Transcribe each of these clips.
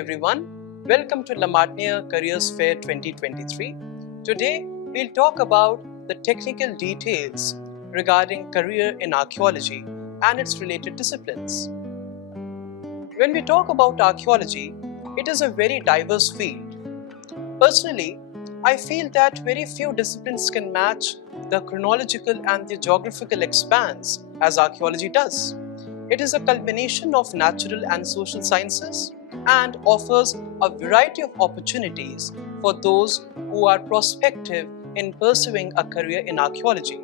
everyone, welcome to Martiniere Careers Fair 2023. Today we'll talk about the technical details regarding career in archaeology and its related disciplines. When we talk about archaeology, it is a very diverse field. Personally, I feel that very few disciplines can match the chronological and the geographical expanse as archaeology does. It is a culmination of natural and social sciences and offers a variety of opportunities for those who are prospective in pursuing a career in archaeology.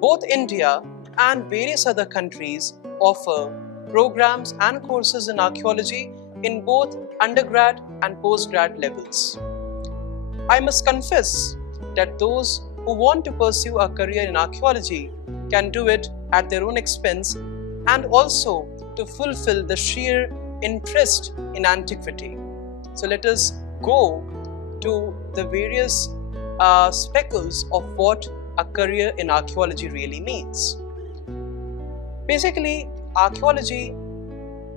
Both India and various other countries offer programs and courses in archaeology in both undergrad and postgrad levels. I must confess that those who want to pursue a career in archaeology can do it at their own expense and also to fulfill the sheer interest in antiquity. So let us go to the various speckles of what a career in archaeology really means. Basically, archaeology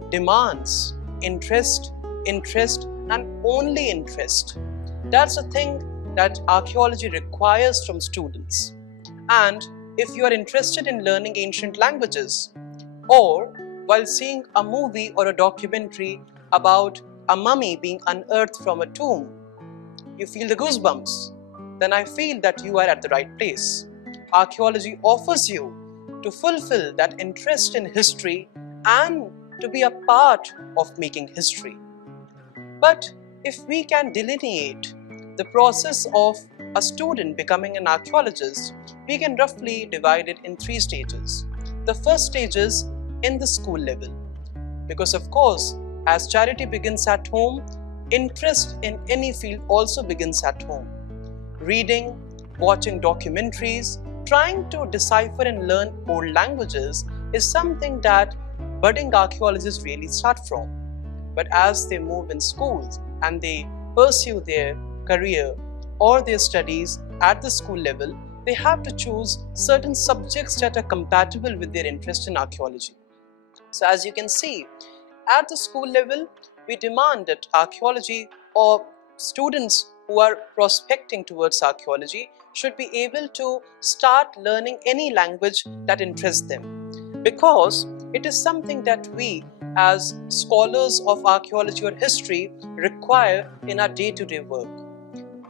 demands interest and only interest. That's the thing that archaeology requires from students. And if you are interested in learning ancient languages, or while seeing a movie or a documentary about a mummy being unearthed from a tomb, you feel the goosebumps, then I feel that you are at the right place. Archaeology offers you to fulfill that interest in history and to be a part of making history. But if we can delineate the process of a student becoming an archaeologist, we can roughly divide it in 3 stages. The first stage is in the school level, because of course, as charity begins at home, interest in any field also begins at home. Reading, watching documentaries, trying to decipher and learn old languages is something that budding archaeologists really start from. But as they move in schools and they pursue their career or their studies at the school level, they have to choose certain subjects that are compatible with their interest in archaeology. So as you can see, at the school level, we demand that archaeology or students who are prospecting towards archaeology should be able to start learning any language that interests them, because it is something that we as scholars of archaeology or history require in our day-to-day work.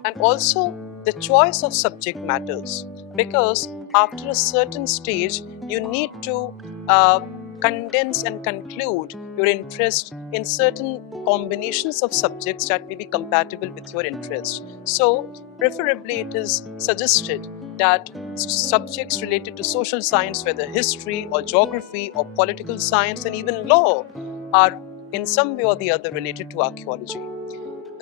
And also the choice of subject matters, because after a certain stage you need to condense and conclude your interest in certain combinations of subjects that may be compatible with your interest. So preferably it is suggested that subjects related to social science, whether history or geography or political science and even law, are in some way or the other related to archaeology.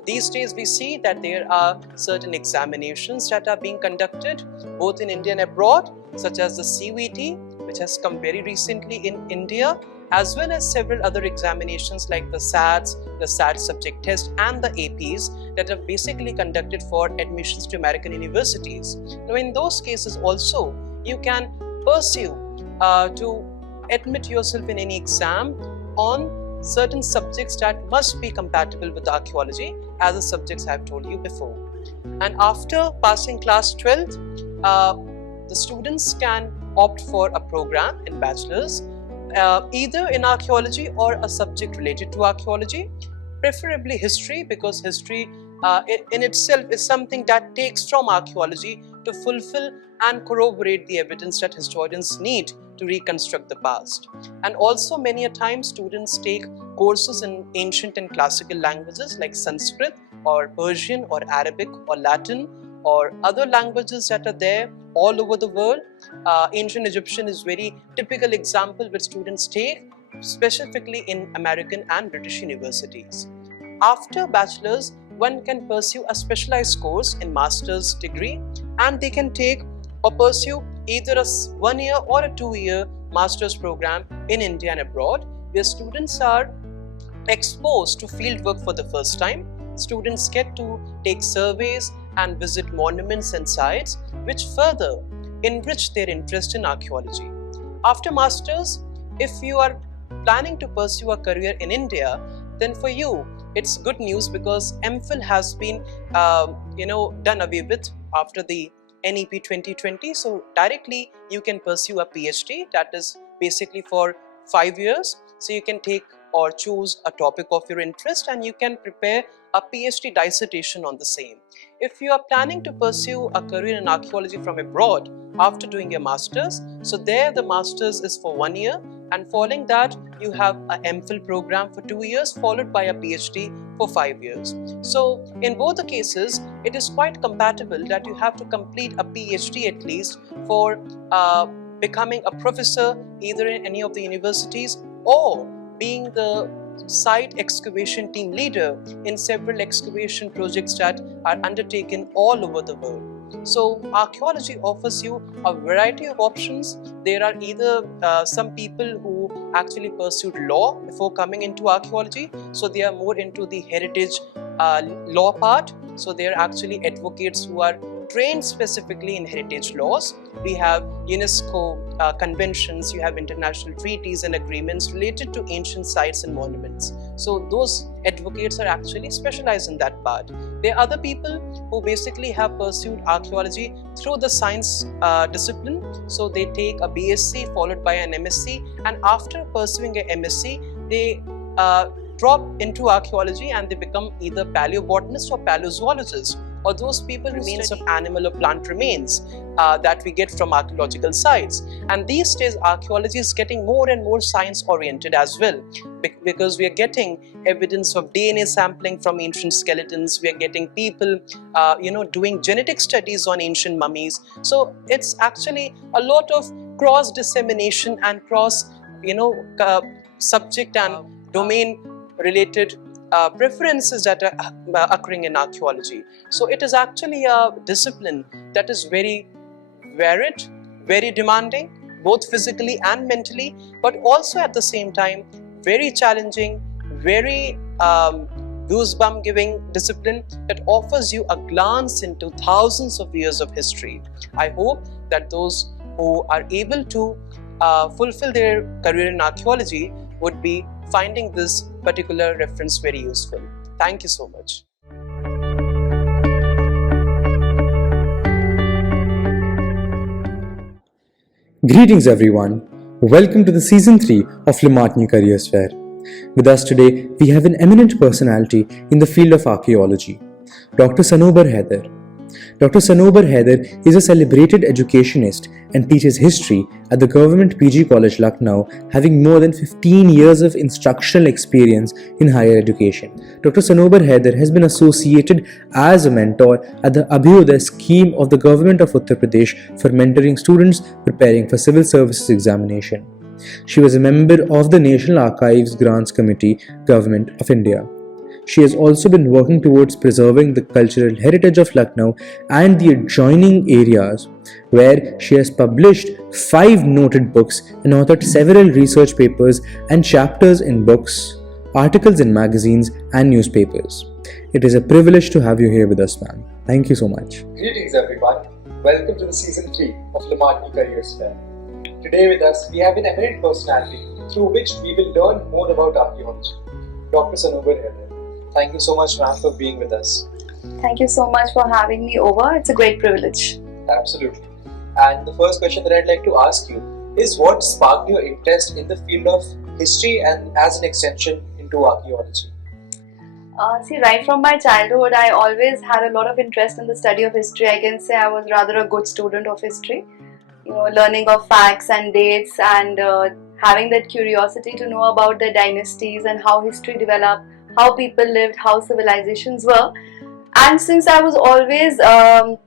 These days we see that there are certain examinations that are being conducted both in India and abroad, such as the CVT, which has come very recently in India, as well as several other examinations like the SATs, the SAT subject test and the APs that are basically conducted for admissions to American universities. Now in those cases also, you can pursue to admit yourself in any exam on certain subjects that must be compatible with archaeology, as the subjects I have told you before. And after passing class 12th, the students can opt for a program in bachelor's, either in archaeology or a subject related to archaeology, preferably history, because history in itself is something that takes from archaeology to fulfill and corroborate the evidence that historians need to reconstruct the past. And also many a time students take courses in ancient and classical languages like Sanskrit or Persian or Arabic or Latin or other languages that are there all over the world. Ancient Egyptian is very typical example which students take specifically in American and British universities. After bachelor's, one can pursue a specialized course in master's degree, and they can take or pursue either a 1-year or a 2-year master's program in India and abroad, where students are exposed to field work for the first time. Students get to take surveys and visit monuments and sites, which further enrich their interest in archaeology. After masters, if you are planning to pursue a career in India, then for you it's good news, because MPhil has been done away with after the NEP 2020. So directly you can pursue a PhD, that is basically for 5 years. So you can take or choose a topic of your interest and you can prepare a PhD dissertation on the same. If you are planning to pursue a career in archaeology from abroad after doing your masters, so there the masters is for 1 year, and following that you have a MPhil program for 2 years followed by a PhD for 5 years. So in both the cases it is quite compatible that you have to complete a PhD at least for becoming a professor either in any of the universities or being the site excavation team leader in several excavation projects that are undertaken all over the world. So archaeology offers you a variety of options. There are either some people who actually pursued law before coming into archaeology, so they are more into the heritage law part. So they are actually advocates who are trained specifically in heritage laws. We have UNESCO conventions, you have international treaties and agreements related to ancient sites and monuments. So those advocates are actually specialized in that part. There are other people who basically have pursued archaeology through the science discipline. So they take a BSc followed by an MSc, and after pursuing an MSc they drop into archaeology and they become either paleobotanist or paleozoologist, or those people remains of animal or plant remains that we get from archaeological sites. And these days archaeology is getting more and more science oriented as well, because we are getting evidence of DNA sampling from ancient skeletons, we are getting people doing genetic studies on ancient mummies. So it's actually a lot of cross dissemination and cross subject and domain related preferences that are occurring in archaeology. So it is actually a discipline that is very varied, very demanding, both physically and mentally, but also at the same time very challenging, very goosebump giving discipline that offers you a glance into thousands of years of history. I hope that those who are able to fulfill their career in archaeology would be finding this particular reference very useful. Thank you so much. Greetings everyone. Welcome to the Season 3 of Martiniere Career Fair. With us today, we have an eminent personality in the field of archaeology, Dr. Sanobar Haider. Dr. Sanobar Haider is a celebrated educationist and teaches history at the Government PG College, Lucknow, having more than 15 years of instructional experience in higher education. Dr. Sanobar Haider has been associated as a mentor at the Abhyuday scheme of the Government of Uttar Pradesh for mentoring students preparing for civil services examination. She was a member of the National Archives Grants Committee, Government of India. She has also been working towards preserving the cultural heritage of Lucknow and the adjoining areas, where she has published 5 noted books and authored several research papers and chapters in books, articles in magazines and newspapers. It is a privilege to have you here with us, ma'am. Thank you so much. Greetings everyone. Welcome to the Season 3 of Martiniere Career Cell. Today with us we have an eminent personality through which we will learn more about archaeology, Dr. Sanobar Haider. Thank you so much, ma'am, for being with us. Thank you so much for having me over. It's a great privilege. Absolutely. And the first question that I'd like to ask you is, what sparked your interest in the field of history and as an extension into archaeology? Right from my childhood, I always had a lot of interest in the study of history. I can say I was rather a good student of history. Learning of facts and dates and having that curiosity to know about the dynasties and how history developed, how people lived, how civilizations were. And since I was always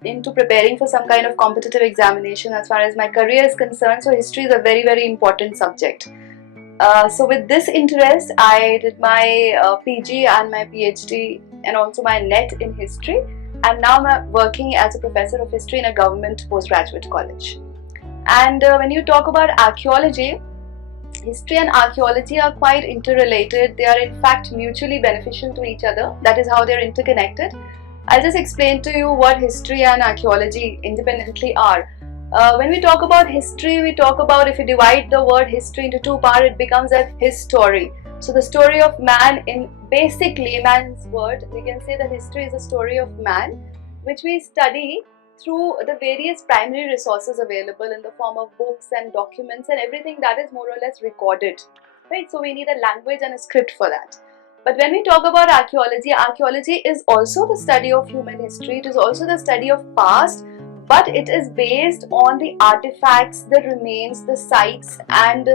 into preparing for some kind of competitive examination as far as my career is concerned, so history is a very, very important subject. So with this interest, I did my PG and my PhD and also my NET in history. And now I'm working as a professor of history in a government postgraduate college. And when you talk about archaeology, history and archaeology are quite interrelated. They are in fact mutually beneficial to each other. That is how they are interconnected. I'll just explain to you what history and archaeology independently are. When we talk about history, we talk about, if you divide the word history into 2 parts, it becomes a his story. So the story of man, in basic layman's word, we can say that history is a story of man, which we study through the various primary resources available in the form of books and documents and everything that is more or less recorded, right? So we need a language and a script for that. But when we talk about archaeology, archaeology is also the study of human history. It is also the study of past, but it is based on the artifacts, the remains, the sites, and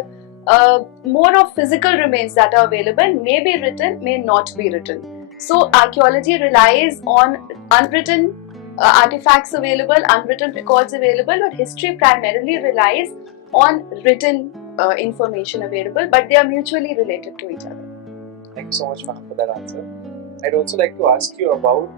more of physical remains that are available, may be written, may not be written. So archaeology relies on unwritten artifacts available, unwritten records available, but history primarily relies on written information available, but they are mutually related to each other. Thank you so much, ma'am, for that answer. I'd also like to ask you about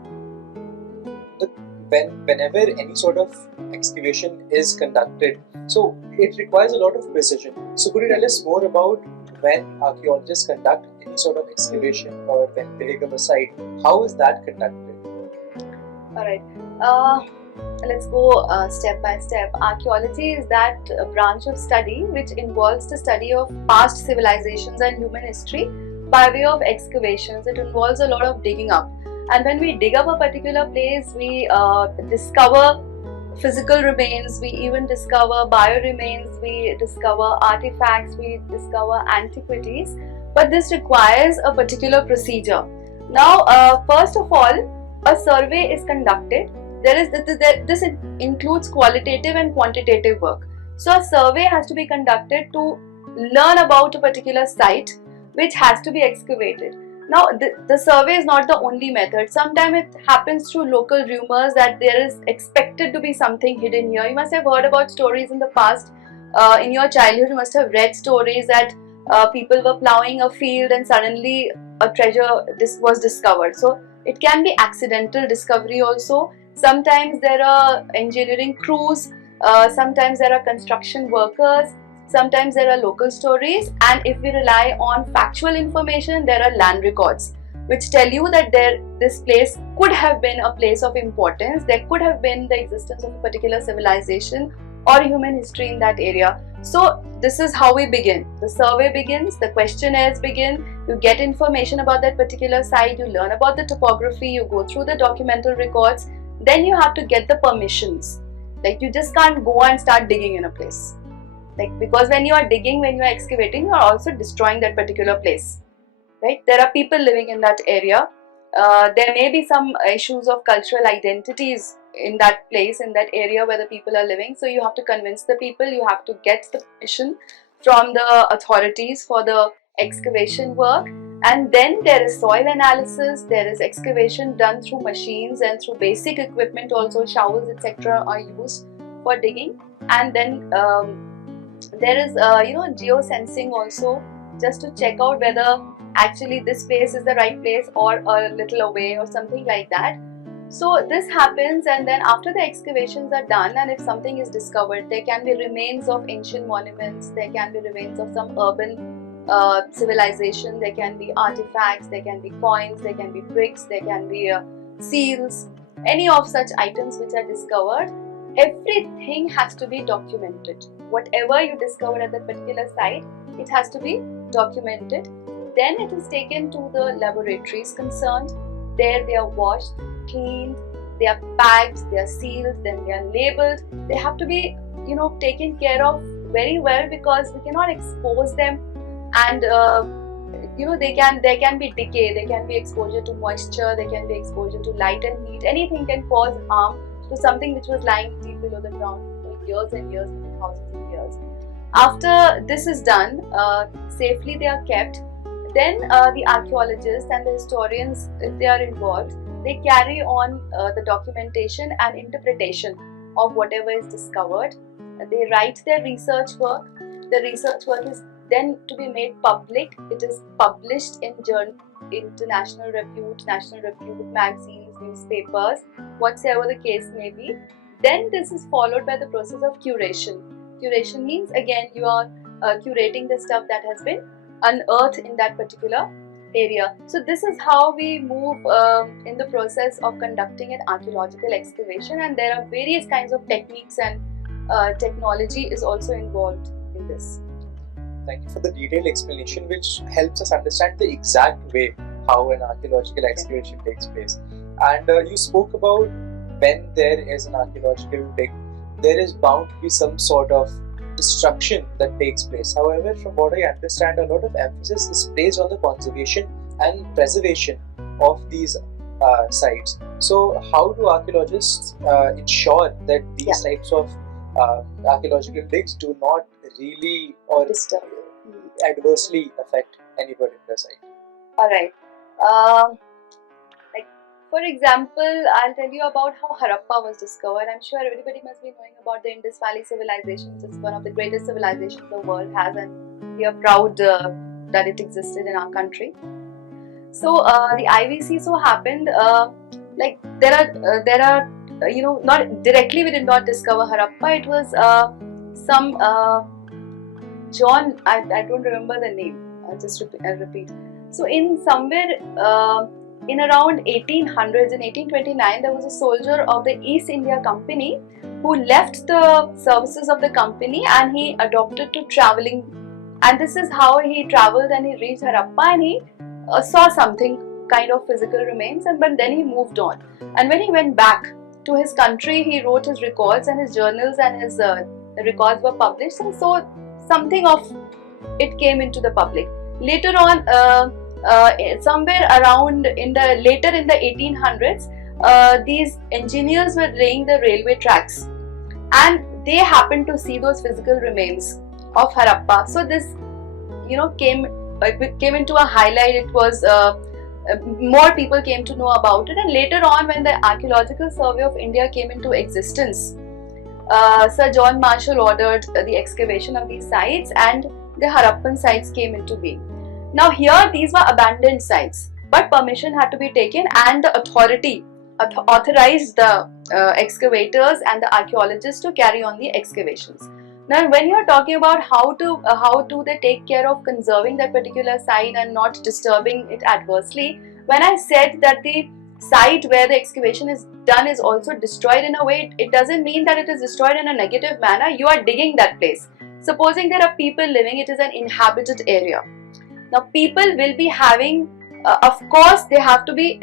whenever any sort of excavation is conducted, so it requires a lot of precision. So could you tell us more about when archaeologists conduct any sort of excavation or when they dig up a site, how is that conducted? Alright, let's go step by step. Archaeology is that branch of study which involves the study of past civilizations and human history by way of excavations. It involves a lot of digging up. And when we dig up a particular place, we discover physical remains, we even discover bioremains, we discover artifacts, we discover antiquities. But this requires a particular procedure. Now, first of all, a survey is conducted. This includes qualitative and quantitative work. So a survey has to be conducted to learn about a particular site which has to be excavated. Now, the survey is not the only method. Sometimes it happens through local rumors that there is expected to be something hidden here. You must have heard about stories in the past. In your childhood, you must have read stories that people were plowing a field and suddenly a treasure was discovered. So it can be accidental discovery also. Sometimes there are engineering crews, sometimes there are construction workers, sometimes there are local stories, and if we rely on factual information, there are land records which tell you that this place could have been a place of importance, there could have been the existence of a particular civilization or human history in that area. So this is how we begin. The survey begins, the questionnaires begin, you get information about that particular site, you learn about the topography, you go through the documental records, then you have to get the permissions. Like, you just can't go and start digging in a place. Like, because when you are digging, when you are excavating, you are also destroying that particular place, right? There are people living in that area. There may be some issues of cultural identities in that place, in that area where the people are living. So you have to convince the people, you have to get the permission from the authorities for the excavation work. And then there is soil analysis, there is excavation done through machines and through basic equipment also, shovels, etc. are used for digging. And then there is geosensing also, just to check out whether actually this place is the right place or a little away or something like that. So this happens, and then after the excavations are done and if something is discovered, there can be remains of ancient monuments, there can be remains of some urban civilization, there can be artifacts, there can be coins, there can be bricks, there can be seals, any of such items which are discovered. Everything has to be documented. Whatever you discover at that particular site, it has to be documented. Then it is taken to the laboratories concerned. There they are washed, cleaned, they are packed, they are sealed, then they are labeled. They have to be, taken care of very well, because we cannot expose them, and there can be decay, there can be exposure to moisture, there can be exposure to light and heat. Anything can cause harm to something which was lying deep below the ground for years and years, thousands of years. After this is done, safely they are kept. Then the archaeologists and the historians, if they are involved, they carry on the documentation and interpretation of whatever is discovered. They write their research work. The research work is then to be made public. It is published in national repute magazines, newspapers, whatsoever the case may be. Then this is followed by the process of curation. Curation means, again, you are curating the stuff that has been unearthed in that particular area. So this is how we move in the process of conducting an archaeological excavation, and there are various kinds of techniques and technology is also involved in this. Thank you for the detailed explanation, which helps us understand the exact way how an archaeological excavation takes place. And you spoke about when there is an archaeological dig, there is bound to be some sort of destruction that takes place. However, from what I understand, a lot of emphasis is placed on the conservation and preservation of these sites. So, how do archaeologists ensure that these types of archaeological digs do not really or adversely affect any particular site? Alright. Like, for example, I'll tell you about how Harappa was discovered. I'm sure everybody must be knowing about the Indus Valley civilization. It's one of the greatest civilizations the world has, and we are proud that it existed in our country. So the IVC so happened, like there are not directly, we did not discover Harappa. It was some John, I don't remember the name. I'll repeat. So in somewhere in around 1800s, in 1829, there was a soldier of the East India Company who left the services of the company and he adopted to traveling. And this is how he traveled and he reached Harappa and he saw something kind of physical remains, but then he moved on. And when he went back to his country, he wrote his records and his journals and his records were published, and so something of it came into the public. Later on, somewhere around later in the 1800s, these engineers were laying the railway tracks and they happened to see those physical remains of Harappa. So this came into a highlight. It was more people came to know about it, and later on when the Archaeological Survey of India came into existence, Sir John Marshall ordered the excavation of these sites and the Harappan sites came into being. Now here these were abandoned sites, but permission had to be taken and the authority authorized the excavators and the archaeologists to carry on the excavations. Now when you are talking about how do they take care of conserving that particular site and not disturbing it adversely, when I said that the site where the excavation is done is also destroyed in a way, it doesn't mean that it is destroyed in a negative manner. You are digging that place. Supposing there are people living, it is an inhabited area. Now people will be having, of course they have to be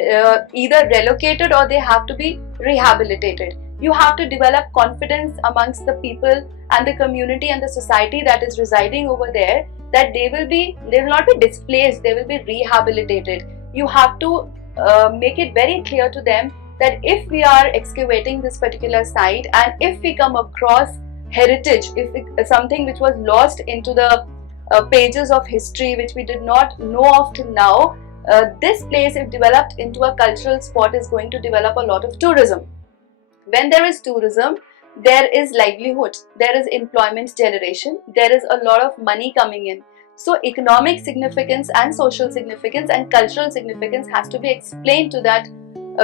either relocated or they have to be rehabilitated. You have to develop confidence amongst the people and the community and the society that is residing over there, that they will not be displaced, they will be rehabilitated. You have to make it very clear to them that if we are excavating this particular site and if we come across heritage, something which was lost into the pages of history which we did not know of till now, this place, if developed into a cultural spot, is going to develop a lot of tourism. When there is tourism, there is livelihood, there is employment generation, there is a lot of money coming in. So economic significance and social significance and cultural significance has to be explained to that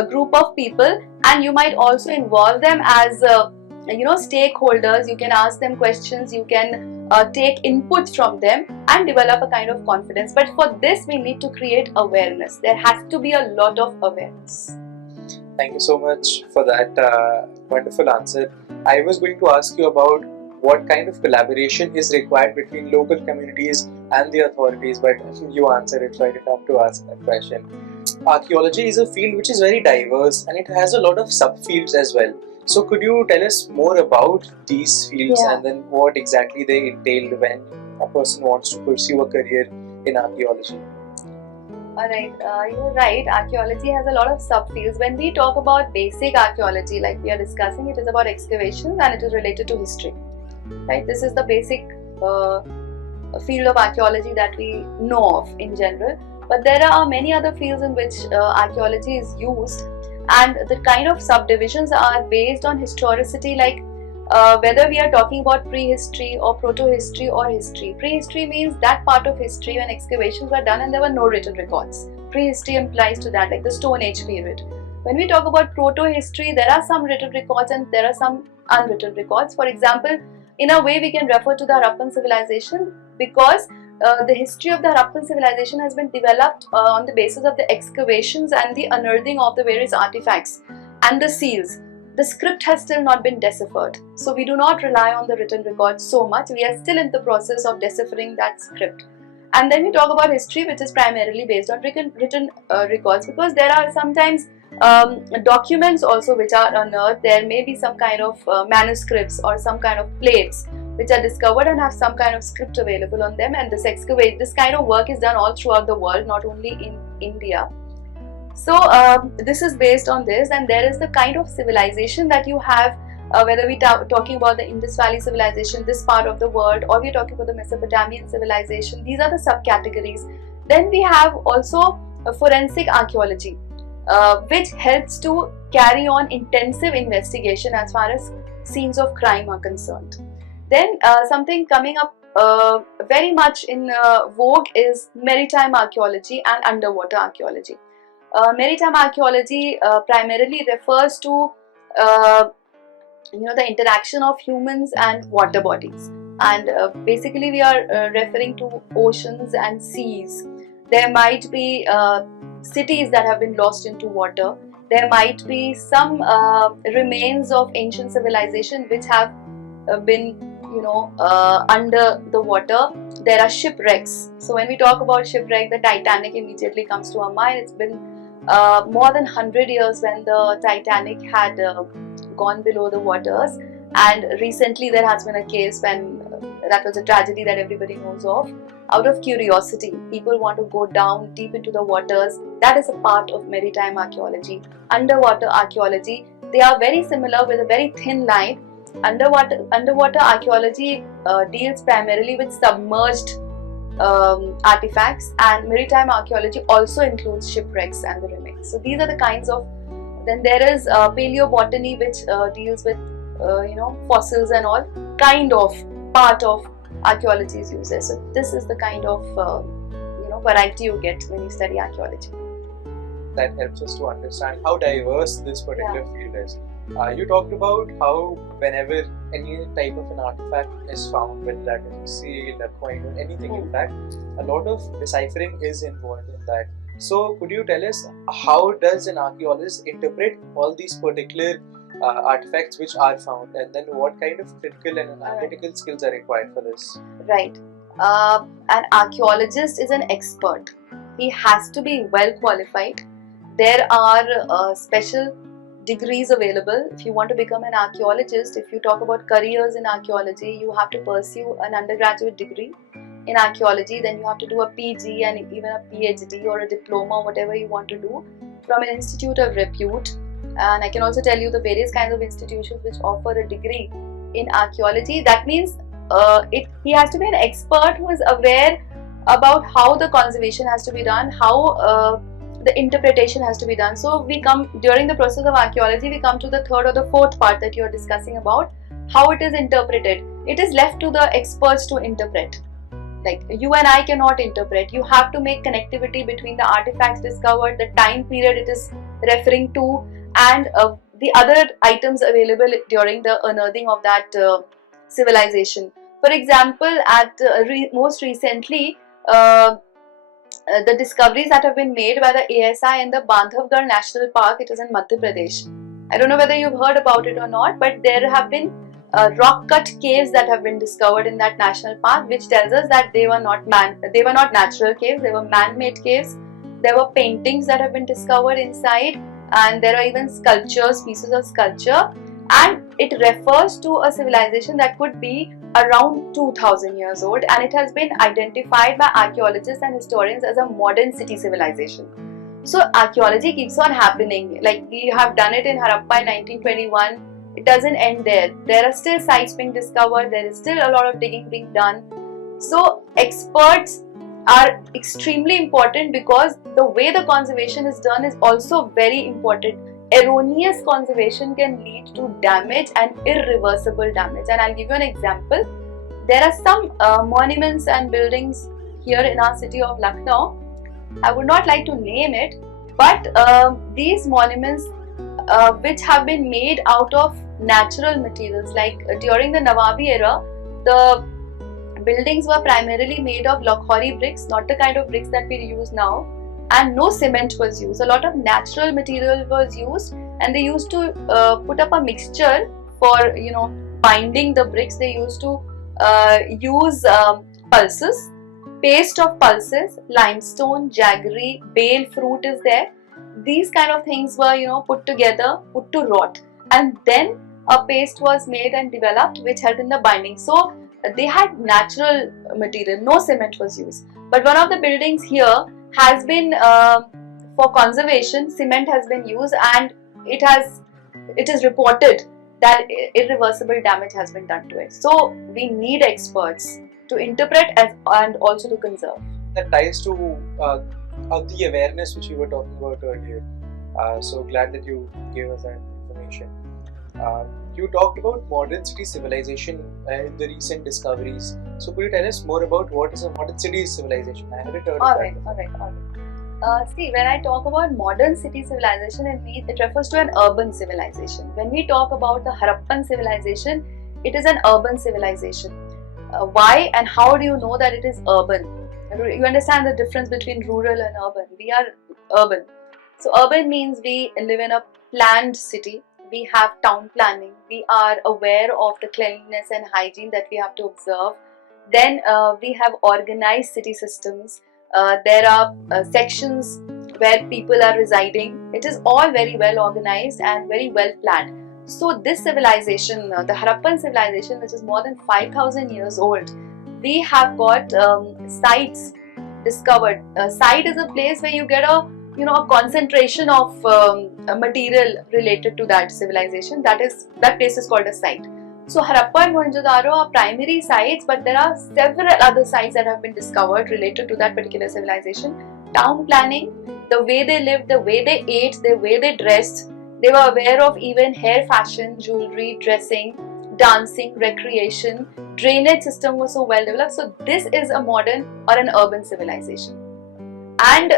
group of people, and you might also involve them as stakeholders. You can ask them questions, you can take input from them and develop a kind of confidence. But for this we need to create awareness. There has to be a lot of awareness. Thank you so much for that wonderful answer. I was going to ask you about what kind of collaboration is required between local communities and the authorities, but you answered it, so I didn't have to ask that question. Archaeology is a field which is very diverse and it has a lot of subfields as well. So could you tell us more about these fields and then what exactly they entail when a person wants to pursue a career in archaeology? Alright, you're right. Archaeology has a lot of subfields. When we talk about basic archaeology, like we are discussing, it is about excavations and it is related to history. Right? This is the basic field of archaeology that we know of in general. But there are many other fields in which archaeology is used, and the kind of subdivisions are based on historicity, like whether we are talking about prehistory or proto-history or history. Prehistory means that part of history when excavations were done and there were no written records. Prehistory implies to that, like the Stone Age period. When we talk about proto-history, there are some written records and there are some unwritten records. For example, in a way we can refer to the Harappan civilization because the history of the Harappan civilization has been developed on the basis of the excavations and the unearthing of the various artifacts and the seals. the script has still not been deciphered. So we do not rely on the written records so much. We are still in the process of deciphering that script. And then we talk about history, which is primarily based on written records, because there are sometimes documents also which are unearthed. There may be some kind of manuscripts or some kind of plates which are discovered and have some kind of script available on them, and this kind of work is done all throughout the world, not only in India. So this is based on this, and there is the kind of civilization that you have, whether we talking about the Indus Valley civilization, this part of the world, or we're talking about the Mesopotamian civilization. These are the subcategories. Then we have also forensic archaeology, which helps to carry on intensive investigation as far as scenes of crime are concerned. Then something coming up very much in vogue is maritime archaeology and underwater archaeology. Maritime archaeology primarily refers to the interaction of humans and water bodies, and basically we are referring to oceans and seas. There might be cities that have been lost into water. There might be some remains of ancient civilization which have been under the water. There are shipwrecks. So when we talk about shipwreck, the Titanic immediately comes to our mind. It's been more than 100 years when the Titanic had gone below the waters, and recently there has been a case when that was a tragedy that everybody knows of. Out of curiosity, people want to go down deep into the waters. That is a part of maritime archaeology. Underwater archaeology, they are very similar with a very thin line. Underwater archaeology deals primarily with submerged artifacts, and maritime archaeology also includes shipwrecks and the remains. So these are the kinds of. Then there is paleobotany, which deals with fossils and all, kind of part of archaeology's uses. So this is the kind of variety you get when you study archaeology. That helps us to understand how diverse this particular field is. You talked about how whenever any type of an artifact is found, whether that is a seal, a coin, or anything in fact, a lot of deciphering is involved in that. So could you tell us, how does an archaeologist interpret all these particular artifacts which are found, and then what kind of critical and analytical skills are required for this? Right. An archaeologist is an expert. He has to be well qualified. There are special degrees available. If you want to become an archaeologist, if you talk about careers in archaeology, you have to pursue an undergraduate degree in archaeology. Then you have to do a PG and even a PhD or a diploma, whatever you want to do, from an institute of repute. And I can also tell you the various kinds of institutions which offer a degree in archaeology. That means he has to be an expert who is aware about how the conservation has to be done, how the interpretation has to be done. So we come, during the process of archaeology, we come to the third or the fourth part that you are discussing about, how it is interpreted. It is left to the experts to interpret. Like, you and I cannot interpret. You have to make connectivity between the artifacts discovered, the time period it is referring to, and the other items available during the unearthing of that civilization. For example, most recently, the discoveries that have been made by the ASI in the Bandhavgarh National Park, it is in Madhya Pradesh. I don't know whether you've heard about it or not, but there have been rock cut caves that have been discovered in that national park, which tells us that they were not natural caves, they were man-made caves. There were paintings that have been discovered inside, and there are even sculptures, pieces of sculpture, and it refers to a civilization that could be around 2000 years old, and it has been identified by archaeologists and historians as a modern city civilization. So archaeology keeps on happening. Like, we have done it in Harappa in 1921. It doesn't end there. There are still sites being discovered. There is still a lot of digging being done. So experts are extremely important, because the way the conservation is done is also very important. Erroneous conservation can lead to damage and irreversible damage. And I'll give you an example. There are some monuments and buildings here in our city of Lucknow. I would not like to name it, but these monuments which have been made out of natural materials, like during the Nawabi era, the buildings were primarily made of Lakhori bricks, not the kind of bricks that we use now. and no cement was used. A lot of natural material was used, and they used to put up a mixture for binding the bricks. They used to use pulses, paste of pulses, limestone, jaggery, bale fruit is there. These kind of things were put together, put to rot, and then a paste was made and developed which helped in the binding. So they had natural material, no cement was used. But one of the buildings here has been for conservation, cement has been used, and it is reported that irreversible damage has been done to it. So we need experts to interpret and also to conserve. That ties to the awareness which you were talking about earlier. So glad that you gave us that information. You talked about modern city civilization in the recent discoveries. So could you tell us more about what is a modern city civilization? I haven't heard of that. Alright. See, when I talk about modern city civilization, it refers to an urban civilization. When we talk about the Harappan civilization, it is an urban civilization. Why and how do you know that it is urban? You understand the difference between rural and urban. We are urban. So urban means we live in a planned city. We have town planning. We are aware of the cleanliness and hygiene that we have to observe. Then we have organized city systems. There are sections where people are residing. It is all very well organized and very well planned. So this civilization, the Harappan civilization, which is more than 5,000 years old, we have got sites discovered. A site is a place where you get a concentration of material related to that civilization. That place is called a site. So Harappa and Mohenjo-daro are primary sites, but there are several other sites that have been discovered related to that particular civilization. Town planning, the way they lived, the way they ate, the way they dressed. They were aware of even hair fashion, jewelry, dressing, dancing, recreation. Drainage system was so well developed. So this is a modern or an urban civilization. And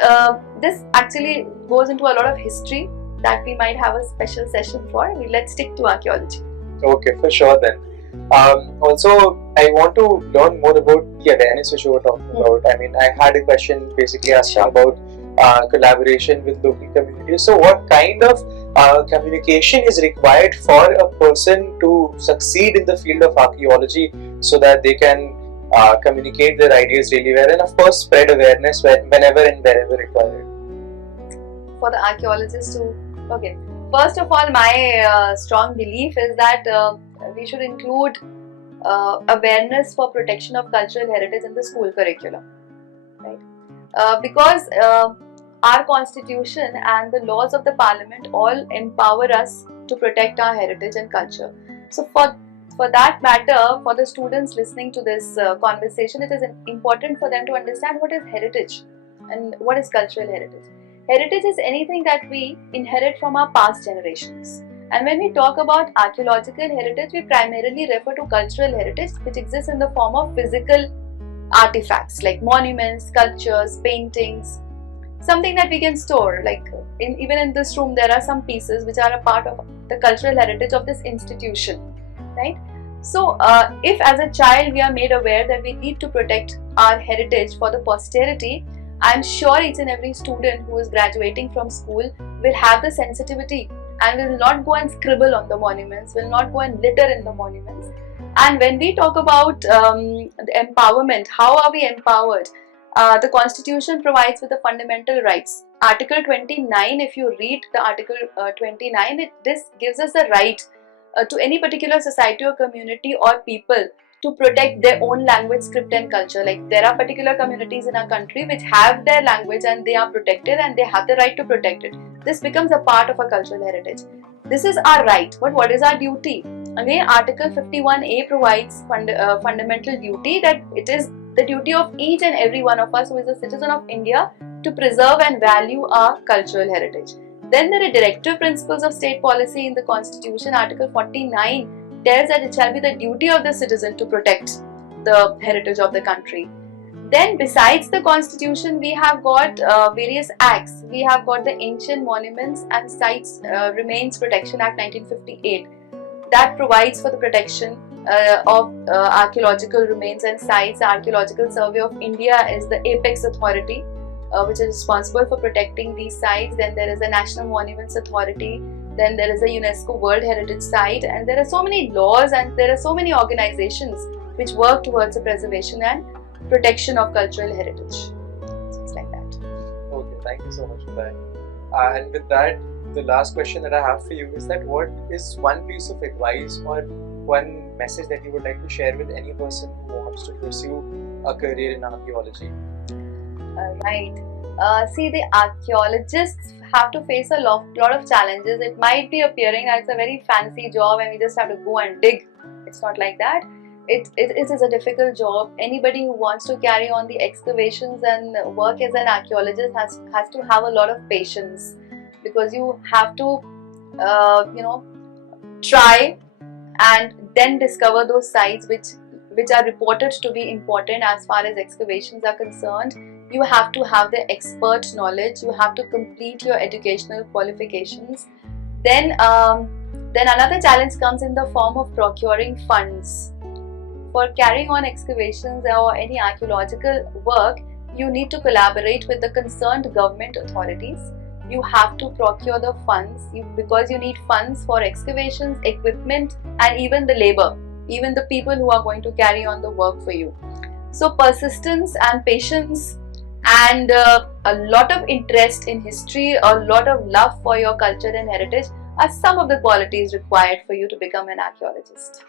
this actually goes into a lot of history that we might have a special session for. Let's stick to archaeology. Okay, for sure then. Also, I want to learn more about the awareness which you were talking about. I mean, I had a question basically asking about collaboration with local communities. So what kind of communication is required for a person to succeed in the field of archaeology so that they can communicate their ideas really well, and of course spread awareness whenever and wherever required? For the archaeologists to, okay. First of all, my strong belief is that we should include awareness for protection of cultural heritage in the school curriculum, right? Because our constitution and the laws of the parliament all empower us to protect our heritage and culture. So for that matter, for the students listening to this conversation, it is important for them to understand what is heritage and what is cultural heritage. Heritage is anything that we inherit from our past generations. And when we talk about archaeological heritage, we primarily refer to cultural heritage, which exists in the form of physical artifacts like monuments, sculptures, paintings, something that we can store. Like even in this room, there are some pieces which are a part of the cultural heritage of this institution, right? So if as a child we are made aware that we need to protect our heritage for the posterity, I am sure each and every student who is graduating from school will have the sensitivity and will not go and scribble on the monuments, will not go and litter in the monuments. And when we talk about the empowerment, how are we empowered? The constitution provides with the fundamental rights. Article 29, if you read the article 29, this gives us the right to any particular society or community or people to protect their own language, script and culture. Like there are particular communities in our country which have their language and they are protected and they have the right to protect it. This becomes a part of our cultural heritage. This is our right, but what is our duty? Again, Article 51A provides fundamental duty, that it is the duty of each and every one of us who is a citizen of India to preserve and value our cultural heritage. Then there are directive principles of state policy in the Constitution. Article 49 tells that it shall be the duty of the citizen to protect the heritage of the country. Then besides the Constitution, we have got various acts. We have got the Ancient Monuments and Sites Remains Protection Act 1958 that provides for the protection of archaeological remains and sites. The Archaeological Survey of India is the apex authority which is responsible for protecting these sites. Then there is a National Monuments Authority. Then there is a UNESCO World Heritage Site, and there are so many laws and there are so many organizations which work towards the preservation and protection of cultural heritage. So it's like that. Okay, thank you so much for that. And with that, the last question that I have for you is that what is one piece of advice or one message that you would like to share with any person who wants to pursue a career in archaeology? Right. See, the archaeologists have to face a lot of challenges. It might be appearing that it's a very fancy job and we just have to go and dig. It's not like that. It is a difficult job. Anybody who wants to carry on the excavations and work as an archaeologist has to have a lot of patience, because you have to try and then discover those sites which are reported to be important as far as excavations are concerned. You have to have the expert knowledge. You have to complete your educational qualifications. Then another challenge comes in the form of procuring funds. For carrying on excavations or any archaeological work, you need to collaborate with the concerned government authorities. You have to procure the funds because you need funds for excavations, equipment, and even the labor, even the people who are going to carry on the work for you. So persistence and patience and a lot of interest in history, a lot of love for your culture and heritage are some of the qualities required for you to become an archaeologist.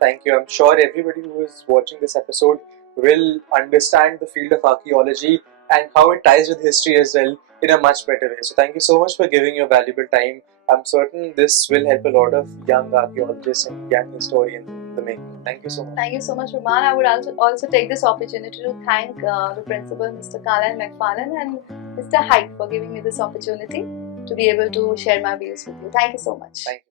Thank you. I'm sure everybody who is watching this episode will understand the field of archaeology and how it ties with history as well in a much better way. So thank you so much for giving your valuable time. I'm certain this will help a lot of young archaeologists and young historians in the making. Thank you so much. Thank you so much, Raman. I would also take this opportunity to thank the principal, Mr. Kalan McFarlane, and Mr. Haider for giving me this opportunity to be able to share my views with you. Thank you so much. Thank you.